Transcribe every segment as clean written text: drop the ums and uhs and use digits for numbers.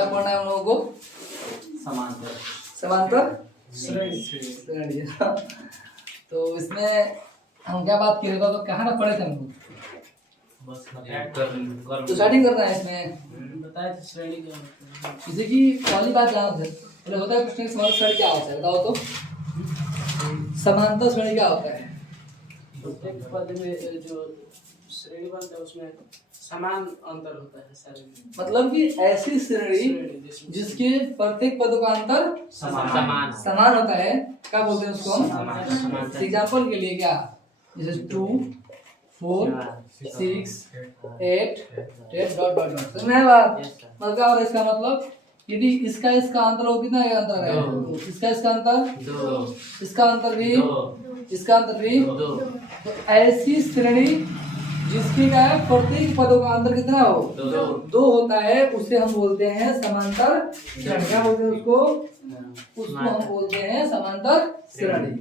क्या पढ़ना है हम लोगों को? समांतर समांतर श्रेणी। श्रेणी। तो इसमें हम क्या बात किए तो कहाँ ना पढ़े थे हम लोग? बस तो स्टार्टिंग करना है इसमें। बताए थे श्रेणी क्या होता है। जैसे कि पहली बात जाना थे पहले होता है प्रश्न समांतर श्रेणी क्या होता है बताओ तो? समांतर श्रेणी क्या होता है? प्रत्येक पद में जो श्रेणी बनता है उसमें समान अंतर होता है सारे में। मतलब कि ऐसी श्रेणी जिसके प्रत्येक पदों का अंतर समान होता है क्या बोलते हैं उसको हम? एग्जाम्पल के लिए क्या जैसे 2 4 6 8 10 डॉट डॉट डॉट समझ में आया बात? मतलब क्या हो रहा है इसका मतलब यदि इसका अंतर हो कितना है अंतर है? 2। इसका अंतर 2। इसका अंतर भी 2। इसका अंतर भी 2। तो ऐसी श्रेणी जिसके क्या है प्रत्येक पदों का अंतर कितना हो 2 होता है उसे हम बोलते हैं समांतर श्रेणी। क्या बोलते हैं उसको हम बोलते हैं समांतर श्रेणी।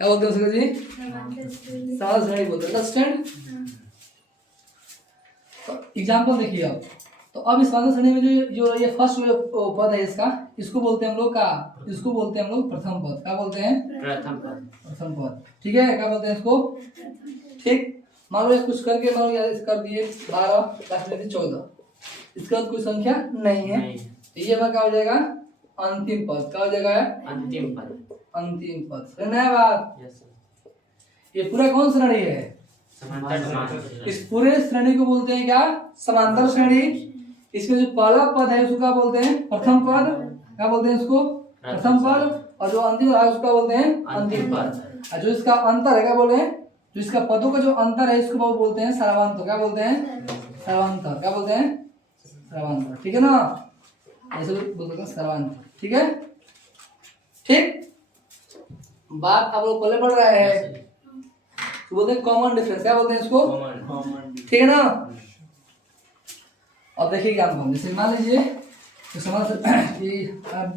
क्या बोलते हैं उसको जी? समांतर श्रेणी बोलते हैं। अंडरस्टैंड? तो एग्जांपल देखिए अब तो अब इस समांतर श्रेणी में जो ये फर्स्ट पद है इसको बोलते हैं हम लोग का इसको बोलते हैं हम लोग प्रथम पद। क्या बोलते हैं? प्रथम पद। ठीक है क्या बोलते हैं इसको? ठीक। मान लो कुछ करके मान लो कर दिए 12 लास्ट में 14 इसका कोई संख्या नहीं है तो ये क्या हो जाएगा? अंतिम पद। क्या हो जाएगा? अंतिम पद। समझ आया बात? ये पूरा कौन श्रेणी है? इस पूरे श्रेणी को बोलते हैं क्या? समांतर श्रेणी। इसमें जो पहला पद है उसको क्या बोलते हैं? प्रथम पद। क्या बोलते हैं इसको? प्रथम पद। और जो अंतिम है उसको बोलते हैं अंतिम पद। और जो इसका अंतर है क्या बोलते हैं? जो इसका पदों का जो अंतर है इसको बोलते हैं सर्वांतर। क्या बोलते हैं? सर्वांतर। क्या बोलते हैं? सर्वांतर। ठीक है ना? ऐसे बोलते हैं सर्वांतर। ठीक है? ठीक बात आप लोग पहले पढ़ रहे हैं तो बोलते हैं कॉमन डिफरेंस। क्या बोलते हैं इसको? ठीक है ना? अब देखिए क्या हम जैसे मान लीजिए तो समझ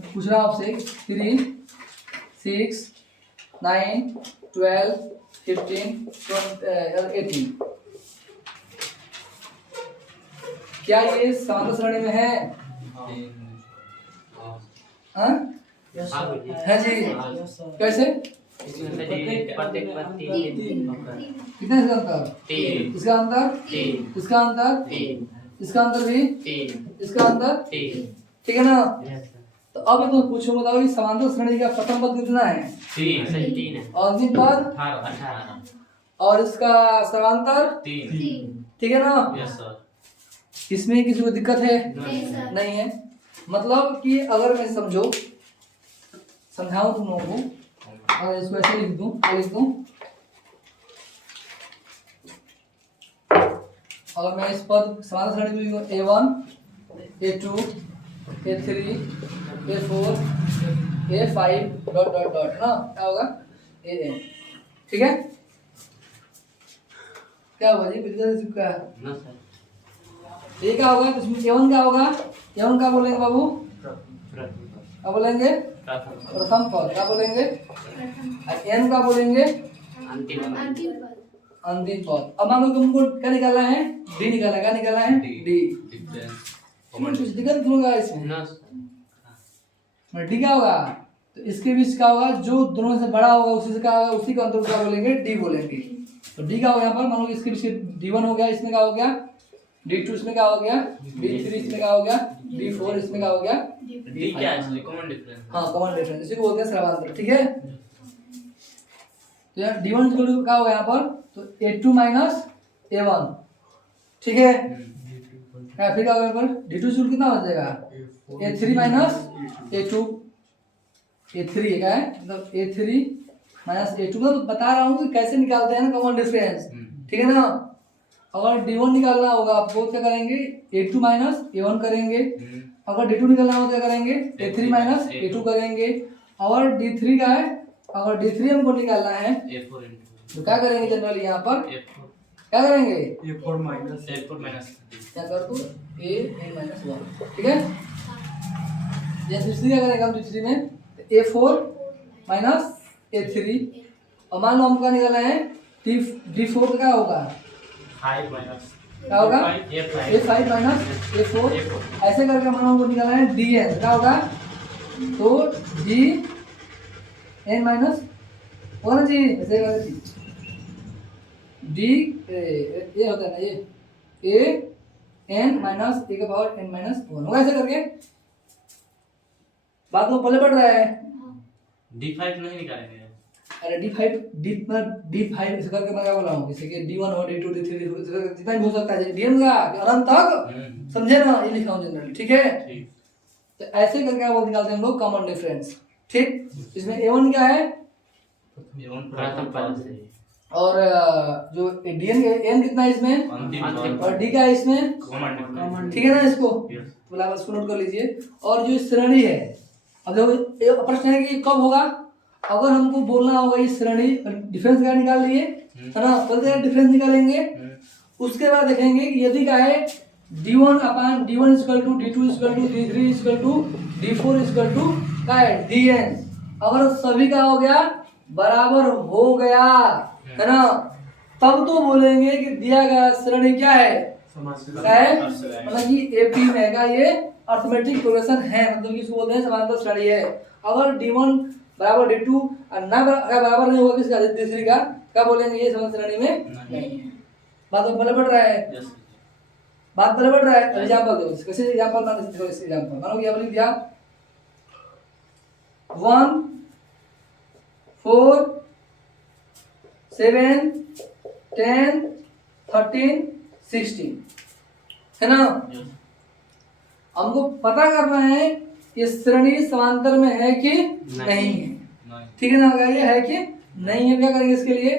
पूछ रहा हूं आपसे 3 6 9 12 15 18 क्या ये समांतर श्रेणी में है? हाँ है जी। कैसे? कितना इसका अंतर? 3। इसका अंतर 3। इसका अंतर 3। इसका अंतर भी 3। इसका अंतर 3। ठीक है ना? तो अब मैं तुम पूछूं बताओ इस समांतर श्रेणी का प्रथम पद कितना है? 3 है। और अंतिम पद 18 और इसका समांतर 3। ठीक है ना? Yes sir. इसमें किसी को दिक्कत है? नहीं है। मतलब कि अगर मैं समझाऊं तुम लोगों को और इसको ऐसे लिख दूं अगर मैं इस पद समांतर श्रेणी को A1 A2 A3 A4 A5 dot dot dot ना क्या होगा? AN। ठीक है? क्या होगा जी? बिल्कुल क्या ना सर ये क्या होगा? इसमें A1 क्या होगा? A1 क्या बोलेंगे बाबू? क्या बोलेंगे? प्रथम पद। क्या बोलेंगे? N का बोलेंगे? अंतिम पद। अब मान लो कि हमको क्या निकालना है? D निकालना है। क्या निकालना है? D। कुछ दिक्कत होगा इसमें? D क्या होगा? तो इसके बीच क्या होगा? जो दोनों से बड़ा होगा उसी से क्या होगा? उसी का अंतर क्या बोलेंगे? D बोलेंगे। तो D क्या होगा यहाँ पर? मान लो इसके बीच D1 हो गया। इसमें क्या हो गया? D2 इसमें क्या हो गया? D3 इसमें क्या हो गया? D4 इसमें क्या हो गया? D क्या है? Common difference. हाँ कॉमन डिफरेंस इसी को बोलते हैं सर्वांतर। ठीक है? तो यार D1 क्या होगा यहाँ पर? तो A2 माइनस A1। ठीक है? फिर क्या होगा यहाँ पर? D2 कितना हो जाएगा? A3 minus A2। A3 क्या है? मतलब A3 माइनस A2 मतलब बता रहा हूँ कि कैसे निकालते हैं ना कॉमन डिफरेंस। ठीक है ना? अगर D1 निकालना होगा आपको क्या करेंगे? A2 माइनस A1 करेंगे। अगर D2 निकालना होगा क्या करेंगे? A3 माइनस A2 करेंगे। और D3 का है अगर D3 हमको निकालना है तो क्या करेंगे? जनरली यहाँ पर क्या करेंगे? A4 माइनस क्या कर दो A माइनस 1। ठीक है? ये दूसरी क्या करेंगे हम दूसरी में? A4 माइनस A3 और मान लो हमको निकालना है D4 का क्या होगा? 5 माइनस क्या होगा A5 A5 माइनस A4 ऐसे करके हम लोगों को निकालना है DN क्या होगा तो DN माइनस होगा ना जी ऐसे करके डी ये होता है ना ये A n माइनस A का पावर n माइनस 1 होगा ऐसे करके बात को पहले बढ़ रहा है D5 नहीं निकालेंगे अरे D5 ऐसे करके मैं क्या बोला हूँ जैसे कि D1 हो D2 D3 जितना भी हो सकता है DN का अनंत तक समझे ना ये लिखा हूँ जनरली ठीक है ठीक तो ऐसे करके आप वो निकालते हैं हम लोग कॉमन डिफरेंस ठीक इसमें A1 क्या है प्रथम पद से और जो DN N कितना है इसमें अंतिम और D का है इसमें कॉमन ठीक है ना इसको तो आप इसको नोट कर लीजिए और जो श्रेणी है अब देखो ये प्रश्न है कि ये कब होगा अगर हमको बोलना होगा ये श्रेणी डिफरेंस का निकाल लिए है ना पहले डिफरेंस निकालेंगे उसके बाद देखेंगे कि यदि का है D1 upon D1 equal to D2 equal to D3 equal to D4 equal to का है DN अगर सभी का हो गया बराबर हो गया है ना तब तो बोलेंगे कि दिया गया श्रेणी क्या है क्या है मतलब कि एपी में का ये अर्थमेटिक प्रोग्रेशन है मतलब कि इसको बोलते हैं समांतर श्रेणी है अगर D1 बराबर D2 और ना अगर बराबर नहीं होगा किसका तीसरी का क्या बोलेंगे ये समांतर श्रेणी में नहीं है बात तो पहले बढ़ रहा है बात पहले बढ़ रहा है एग्जांपल दो कैसे एग्जांपल मान लीजिए इस एग्जांपल मानो ये बोल दिया 1 4 7 10 13 16 है ना हमको पता करना है कि श्रेणी समांतर में है कि नहीं है ठीक है ना ये है कि नहीं है क्या करेंगे इसके लिए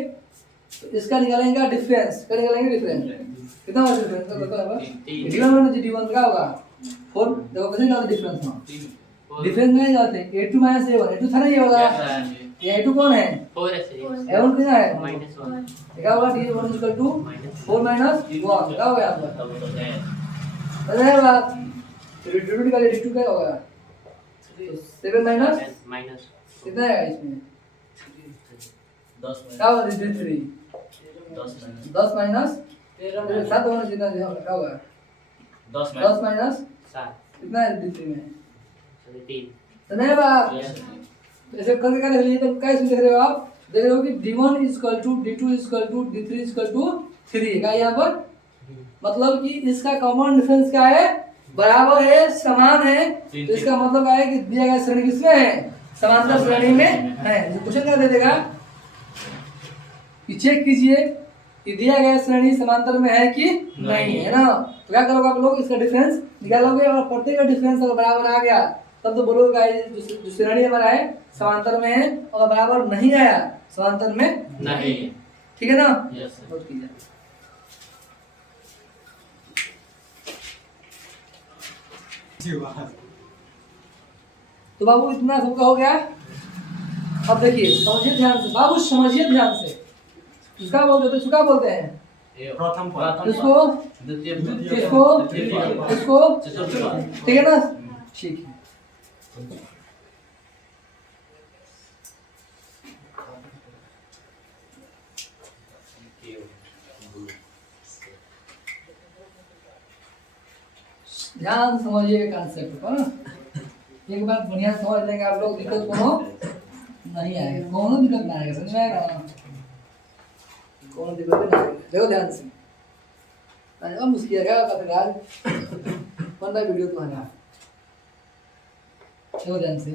तो इसका निकालेंगे डिफरेंस क्या निकालेंगे डिफरेंस कितना होगा डिफरेंस तो बताओ D1 माइनस D1 क्या होगा 4 देखो कैसे निकालते डिफरेंस में डिफरेंस में निकालते A2 माइनस A1 A2 था ना ये वाला ये A2 कौन है 4 है A1 कितना है -1 क्या होगा D1 इक्वल टू 4 माइनस 1 क्या होगा यहाँ पर समझ रहे बात D2 निकाले D2 क्या होगा 7 माइनस कितना है इसमें 10 क्या होगा D3 10 माइनस 7 होना जितना क्या होगा 10 माइनस 7 कितना है D3 में 17 समझ बात ऐसे करके क्या देख लीजिए तो क्या इसमें देख रहे हो आप देख रहे हो कि D1 equal to D2 equal to D3 equal to 3 क्या यहाँ पर मतलब कि इसका कॉमन डिफरेंस क्या है बराबर है समान है तो इसका मतलब क्या है कि दिया गया श्रेणी किसमें है समांतर श्रेणी में है क्वेश्चन क्या दे देगा कि चेक कीजिए कि दिया गया श्रेणी समांतर में है कि नहीं है ना तो क्या करोगे आप लोग इसका डिफरेंस निकालोगे और प्रत्येक का डिफरेंस अगर बराबर आ गया तब तो बोलोगे गाइस जो श्रेणी हमारा है समांतर में है और बराबर नहीं आया समांतर में नहीं ठीक है ना यस नोट कीजिए तो बाबू इतना सबका हो गया अब देखिए समझिए ध्यान से बाबू समझिए ध्यान से इसका बोलते हैं इसका बोलते हैं प्रथम इसको द्वितीय इसको इसको चतुर्थ पद ठीक है ना ठीक है ध्यान समझिए कंसेप्ट को ना एक बार बढ़िया समझ लेंगे आप लोग दिक्कत कोनो नहीं आएगा कोनो दिक्कत ना आएगा समझ में आएगा ना कोनो दिक्कत नहीं आएगा देखो ध्यान से अब मुश्किल है कभी आज 15 वीडियो तुम्हारा देखो ध्यान से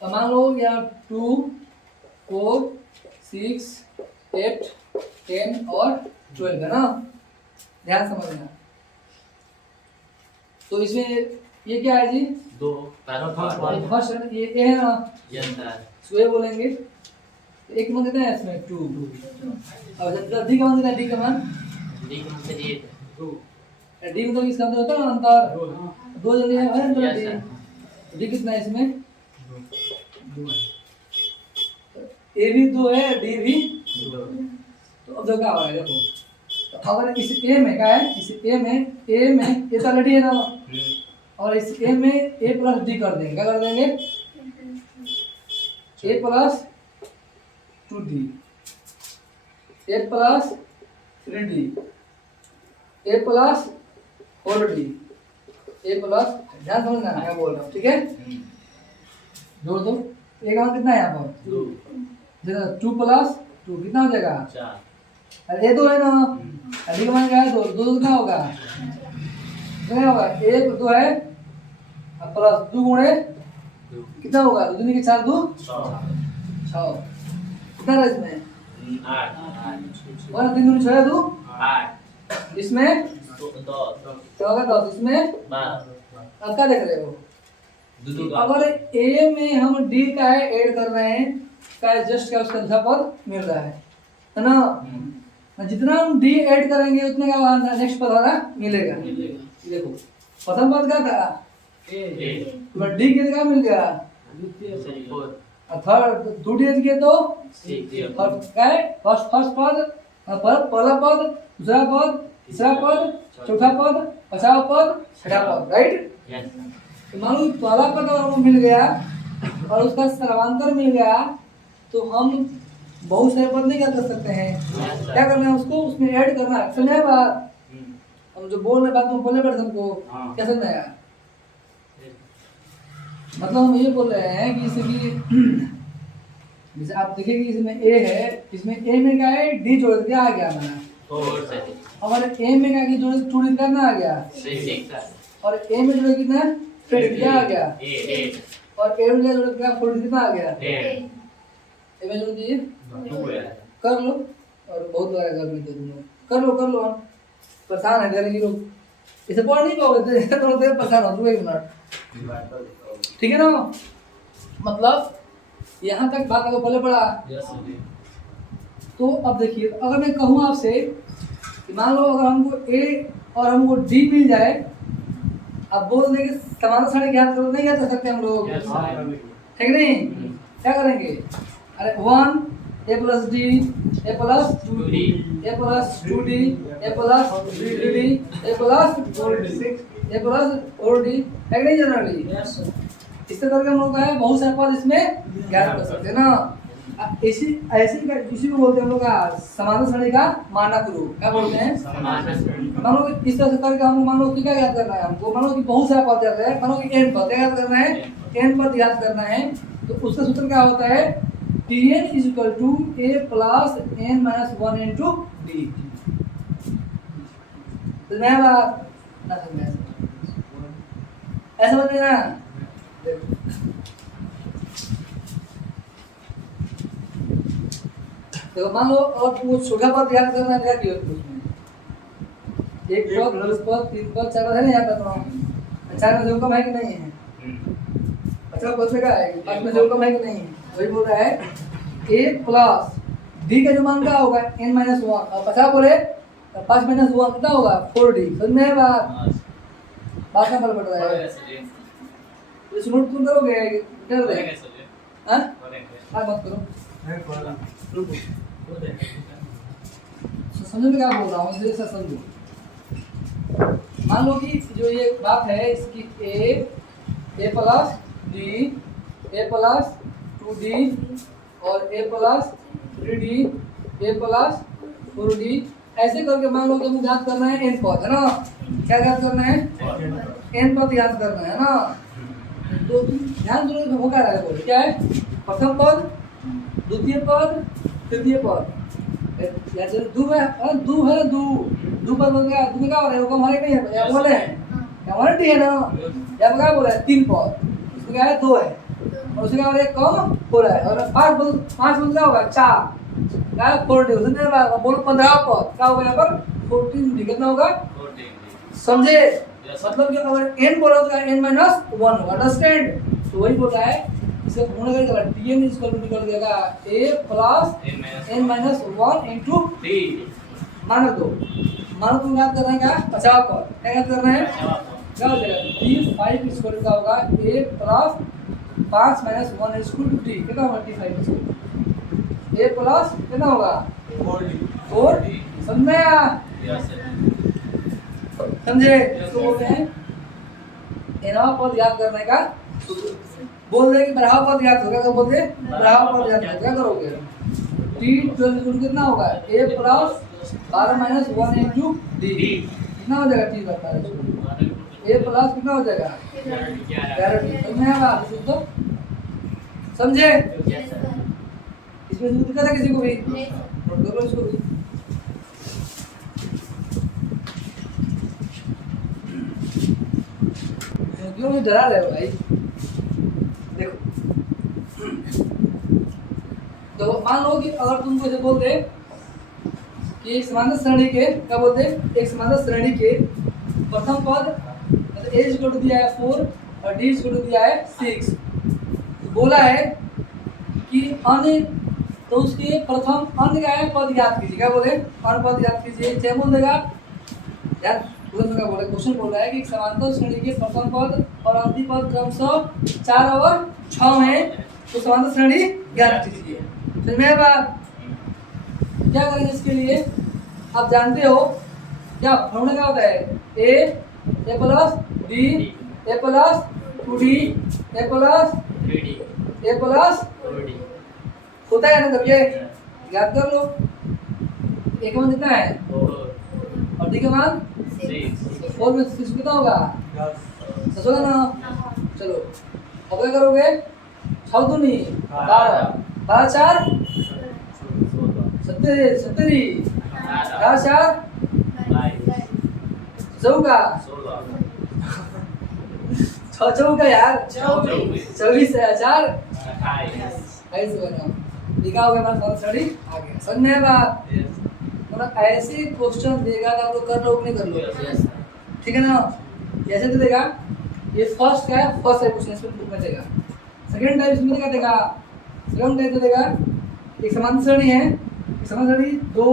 तो मान लो यहाँ 2 4 6 8 10 और 12 है ना ध्यान समझना तो इसमें ये क्या है जी दो प्रथम फर्स्ट ये ए है ना यस सर इसको ए बोलेंगे तो एक मान कितना है इसमें 2 और जब डी का मान कितना है डी का मान डी का मतलब 8 डी मतलब इसका अंतर होता है ना अंतर दो जल्दी है अंतर Yes, डी sir. डी कितना है इसमें 2 है ए भी 2 है डी भी 2 तो अब देखो क्या होगा देखो तो अगर इस ए में क्या है इस ए में ये तो ऑलरेडी है ना और इस ए में ए प्लस डी कर देंगे क्या कर देंगे a plus 2d a plus 3D a plus 4D a plus, ध्यान समझना क्या बोल रहा हूँ, ठीक है। जोड़ दो, a का मान कितना है यहाँ पर 2 जरा 2 प्लस 2 कितना हो जाएगा 4 अरे ये 2 है ना, अभी का मान क्या है 2, 2 कितना होगा, कितना होगा 1 2 है अब प्लस 2 गुणे 2 कितना होगा 2 दूनी के 4 2 6 6 कितना रहा इसमें 8 और 3 दूनी 6 2 8 इसमें 2 क्या होगा 10 इसमें 12 अब क्या देख रहे हो, दो अगर a में हम d का है ऐड कर रहे हैं का जस्ट का उसका दूसरा पद मिल रहा है ना, जितना हम d ऐड करेंगे उतने का नेक्स्ट पद हमारा मिलेगा। देखो प्रथम पद क्या था तो d के क्या मिल गया और थर्ड 2d के तो फर्स्ट क्या है फर्स्ट पद पहला पद दूसरा पद तीसरा पद चौथा पद पांचवा पद छठा पद, राइट। तो मान लो पहला पद अगर हमको मिल गया और उसका सर्वांतर मिल गया तो हम बहुत सारे पद नहीं क्या कर सकते हैं, क्या करना है उसको उसमें ऐड करना है, समझ आया बात। हम जो बोल रहे बात में बोलने पड़े हमको क्या समझ आया, मतलब हम ये बोल रहे हैं कि जैसे आप देखिए कि इसमें a है, इसमें a में क्या है d जोड़ के आ गया हमारा, हमारे a में क्या जोड़ 2d करना आ गया और a में जोड़ कितना फिर क्या आ गया और a में जोड़ क्या 4d कितना आ गया, a में जोड़ दीजिए कर लो और बहुत बार कर लेते तुम कर लो हम परेशान है करेंगे लोग, इसे पढ़ नहीं पाओगे तो देर परेशान हो एक मिनट, ठीक है ना। मतलब यहाँ तक बात अगर पहले पड़ा तो अब देखिए अगर मैं कहूँ आपसे कि मान लो अगर हमको a और हमको d मिल जाए, अब बोल देंगे समांतर श्रेणी ज्ञात करो, नहीं ज्ञात कर सकते हम लोग, ठीक नहीं, क्या करेंगे अरे 1 a plus d a plus 2d a plus 2d a plus 3d a plus 4d a plus 4d, है नहीं जनरली इस तरह करके हम लोग है बहुत सारे पद इसमें ज्ञात कर सकते हैं ना। इसी इसी को बोलते हैं हम लोग का समांतर श्रेणी का मानक रूप, क्या बोलते हैं मान लो इस तरह से करके हम मान लो कि क्या याद करना है हमको, मान लो कि बहुत सारा पद याद है, मान लो कि n पद याद करना है, n पद याद करना है तो उसका सूत्र क्या होता है Tn is equal to a plus n minus 1 into d, तो मैं बात ना समझ ऐसा समझ ना, देखो मान लो और वो छोटा पद याद करना है क्या किया उसमें एक पद दो पद तीन पद चार पद है ना याद करना, चार में से कम है कि नहीं है, अच्छा पद में क्या है पांच में से कम है कि नहीं है, वही बोल रहा है a प्लस d का जो मान क्या होगा n माइनस 1 और 50 बोले 5 माइनस 1 कितना होगा 4d, समझ में बात में पड़ रहा है, इस नोट तुम करोगे कर दे हां मत करो रुको समझो मैं क्या बोल रहा हूँ इसे समझो। मान लो कि जो ये बात है इसकी a plus d a plus 2d और a plus 3d a plus 4d ऐसे करके मान लो कि हमें याद करना है n पद है ना, क्या याद करना है n पद याद करना है ना, तो ध्यान दो होगा बोले क्या है प्रथम पद द्वितीय पद तृतीय पद जैसे दू है दू पद बोल गया तुम्हें क्या हो रहा है वो हमारे नहीं है या बोले हैं क्या हमारे नहीं है ना, या क्या बोला है 3 पद उसमें क्या है 2 है और उसमें क्या हो रहा है कम हो रहा है और 5 बोल क्या होगा 4 क्या 4 उसने बोल 15 पद क्या होगा यहाँ पर 14 कितना होगा समझे, मतलब कि अगर n बोला तो n माइनस 1 होगा, अंडरस्टैंड। तो वही बोल रहा है इसका गुणा करके Tn इक्वल टू निकल जाएगा a plus n minus 1 into d मानो तुम याद करना है क्या 50 पर क्या याद करना है क्या हो जाएगा d5 इक्वल टू क्या होगा a plus 5 minus 1 equal to d कितना होगा d5 इक्वल a प्लस कितना होगा 4 समझ समझे इसको बोलते हैं एनवा पद याद करने का बोल रहे कि बराबर पद याद होगा, क्या बोलते हैं बराबर पद याद होगा, क्या करोगे t12 कितना होगा a plus 12 minus 1 into D कितना हो जाएगा टी बता रहे ए प्लस कितना हो जाएगा 11 टी समझे आप तो समझे इसमें दिक्कत है किसी को भी नोट कर लो इसको भी क्यों मुझे डरा रहे हो भाई देखो तो मान लो कि अगर तुमको ऐसे बोल दे कि एक समांतर श्रेणी के क्या बोलते हैं एक समांतर श्रेणी के प्रथम पद मतलब a इक्वल टू दिया है 4 और d इक्वल टू दिया है 6 तो बोला है कि अन्य तो उसके प्रथम अन्य का है पद ज्ञात कीजिए क्या बोले अन्य पद ज्ञात कीजिए क्या बोल देगा यार क्या बोले क्वेश्चन बोल रहा है कि एक समांतर श्रेणी के प्रथम पद और अंतिम पद क्रमशः 4 और 6 है तो समांतर श्रेणी ज्ञात कीजिए समझ में बात क्या करेंगे इसके लिए आप जानते हो क्या फॉर्मूला क्या होता है a plus d a plus 2d a plus 3D a plus 4D होता है ना तब ये याद कर लो ए का मान कितना है 4 और डी का मान 6 4 में 6 कितना होगा 10 होगा ना चलो अब क्या करोगे 6 दूनी 12 12 4 70 4 चौका 6 चौका यार 24 है 4 28 बना लिखा हो गया हमारा फल स्टडी आ गया समझ में आया बात मतलब ऐसे क्वेश्चन देगा तो आप लोग कर लो कि नहीं कर लो ठीक है ना कैसे तो देगा ये फर्स्ट क्या है फर्स्ट है क्वेश्चन इसमें बुक में देगा सेकंड टाइप इसमें क्या देगा सेकंड टाइप तो देगा एक समांतर श्रेणी है एक समांतर श्रेणी दो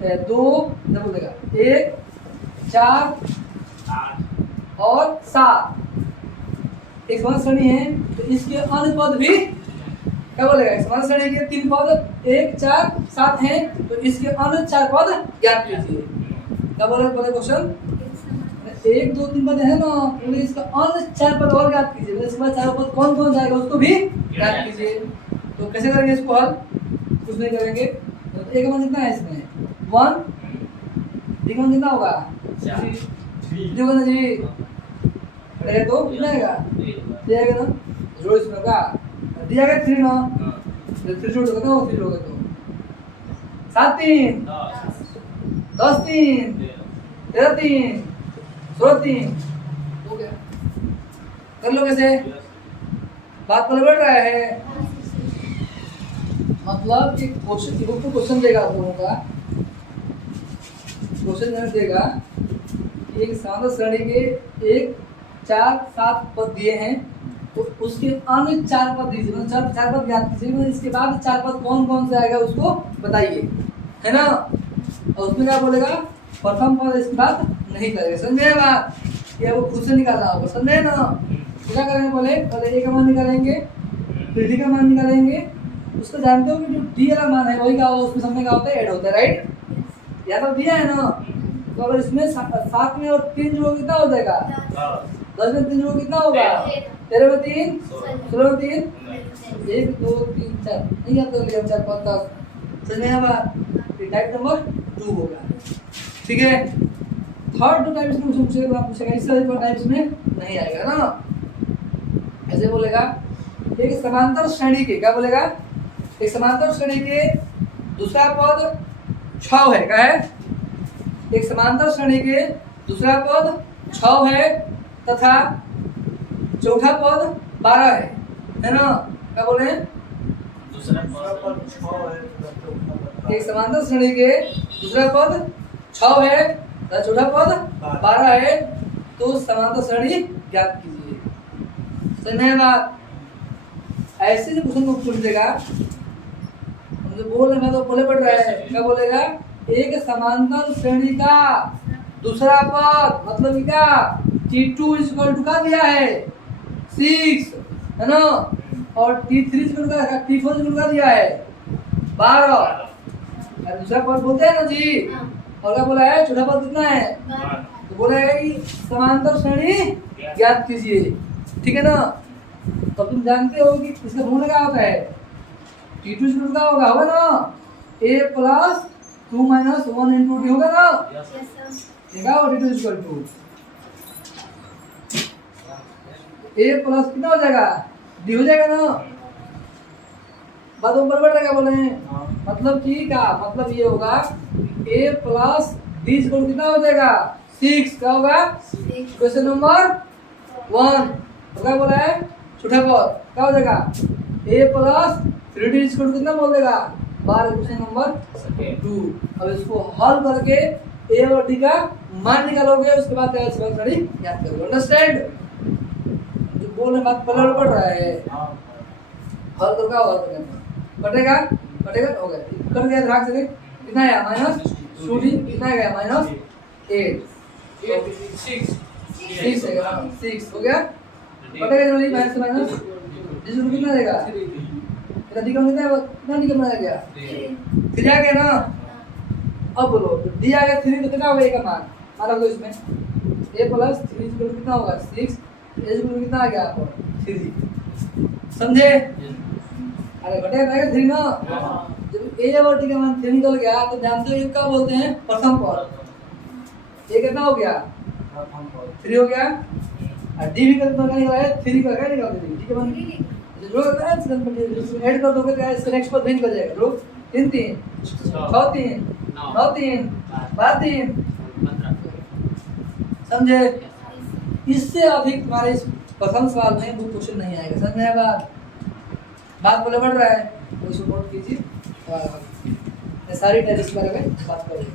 जब बोलेगा 1 4 और 7 एक समांतर श्रेणी है तो इसके अन्य पद भी क्या बोलेगा समांतर श्रेणी के 3 पद 1 4 7 हैं तो इसके अन्य 4 पद ज्ञात कीजिए क्या बोले पहले क्वेश्चन 1 2 3 पद है ना तो इसका अन्य 4 पद और ज्ञात कीजिए इसके बाद 4 पद कौन कौन जाएगा उसको भी ज्ञात कीजिए तो कैसे करेंगे इसको हल कुछ नहीं करेंगे तो एक मान कितना है इसमें 1 डी का मान कितना होगा 3 होगा ना जी अरे तो कितना आएगा दिया ना जोड़ इसमें होगा दिया गया 3 ना तो 3 जोड़ होगा ना 3 होगा तो 7 3 10 3 13 3 16 3 हो गया कर लो कैसे बात पर बढ़ रहा है मतलब एक क्वेश्चन की बुक में क्वेश्चन देगा आप लोगों का क्वेश्चन देगा कि एक समांतर श्रेणी के 1 4 7 पद दिए हैं तो उसके अन्य 4 पद दीजिए मतलब 4 पद ज्ञात कीजिए मतलब इसके बाद 4 पद कौन कौन से आएगा उसको बताइए है ना और उसमें क्या बोलेगा प्रथम पद इसके बाद नहीं करेगा समझे बात ये वो खुद से निकालना होगा समझे ना तो क्या करेंगे पहले ए का मान निकालेंगे फिर डी का मान निकालेंगे उसको जानते हो कि जो डी वाला मान है वही का उसमें समय का होता है ऐड होता है राइट या तो दिया है ना तो अगर इसमें 7 में और 3 जोड़ो कितना हो जाएगा 10 में 3 जोड़ो कितना होगा 13 में 3 16 में 3 1 2 3 4 नहीं आता तो लिया 4 5 10 समझ में आया बात ये टाइप नंबर 2 होगा ठीक है थर्ड जो टाइप इसमें पूछेगा आप पूछेगा इससे कोई टाइप इसमें नहीं आएगा ना ऐसे बोलेगा एक समांतर श्रेणी के क्या बोलेगा एक समांतर श्रेणी के दूसरा पद 6 है क्या है एक समांतर श्रेणी के दूसरा पद 6 है तथा चौथा पद 12 है ना क्या बोले दूसरा पद 6 है एक समांतर श्रेणी के दूसरा पद 6 है तथा चौथा पद 12 है तो समांतर श्रेणी ज्ञात कीजिए समझ में बात ऐसे जो क्वेश्चन को पूछ देगा मुझे बोल रहे मैं तो बोले पड़ रहा है क्या बोलेगा एक समांतर श्रेणी का दूसरा पद मतलब क्या T2 इक्वल टू का दिया है 6 है ना और T3 इक्वल का T4 इक्वल का दिया है 12 और दूसरा पद बोलते हैं ना जी और क्या बोला है चौथा पद कितना है तो बोला है कि समांतर श्रेणी ज्ञात कीजिए ठीक है ना तो तुम जानते हो कि इसका फॉर्मूला क्या होता है T2 इक्वल का होगा ना A plus 2 minus 1 into D होगा ना, Yes. Yes, sir. ठीक है। और D two equal to A plus कितना हो जाएगा, डी हो जाएगा ना। बात ऊपर बढ़ जाएगा बोले हैं। हाँ। मतलब कि क्या, मतलब ये होगा ए प्लस डी इक्वल कितना हो जाएगा 6, क्या होगा। Six. क्वेश्चन नंबर 1 क्या बोला है, छठा पद क्या हो जाएगा ए प्लस 3d इक्वल कितना बोल देगा 12। Question number 2। अब इसको हल करके ए और डी का मान निकालोगे, उसके बाद याद करोगे। अंडरस्टैंड, जो बोल रहे बात पलट पड़ रहा है। हाँ। हल करो, क्या हल करना बटेगा, बटेगा हो गया, कर गया ध्यान से कितना आया माइनस 2d, कितना आ गया माइनस 8, 6 है ना, 6 हो गया। बटेगा जल्दी माइनस से माइनस जिसको कितना देगा, कितना डी का कितना डी का बनाया गया 3 आ गया ना। अब बोलो डी आ गया 3 तो कितना होगा ए का मान, मान लो इसमें a प्लस 3 इक्वल कितना होगा 6, a इक्वल कितना आ गया आपको 3, समझे। अरे घटेगा 3 ना, जब a और d का मान 3 निकल गया तो जानते हो ये क्या बोलते हैं प्रथम पद। a कितना हो गया 3 हो गया, और d भी कितना निकला है 3 का, क्या निकला d के मान जो होता है इसमें ऐड कर दोगे क्या इसका नेक्स्ट पद नहीं निकल जाएगा। जो 3 3 6 3 9 3 12 3, समझे। इससे अधिक तुम्हारे इस प्रथम सवाल में वो क्वेश्चन नहीं आएगा, समझ में आया बात बोले बढ़ रहा है तो इसको नोट कीजिए। सारी टेरिस के बारे में बात करेंगे।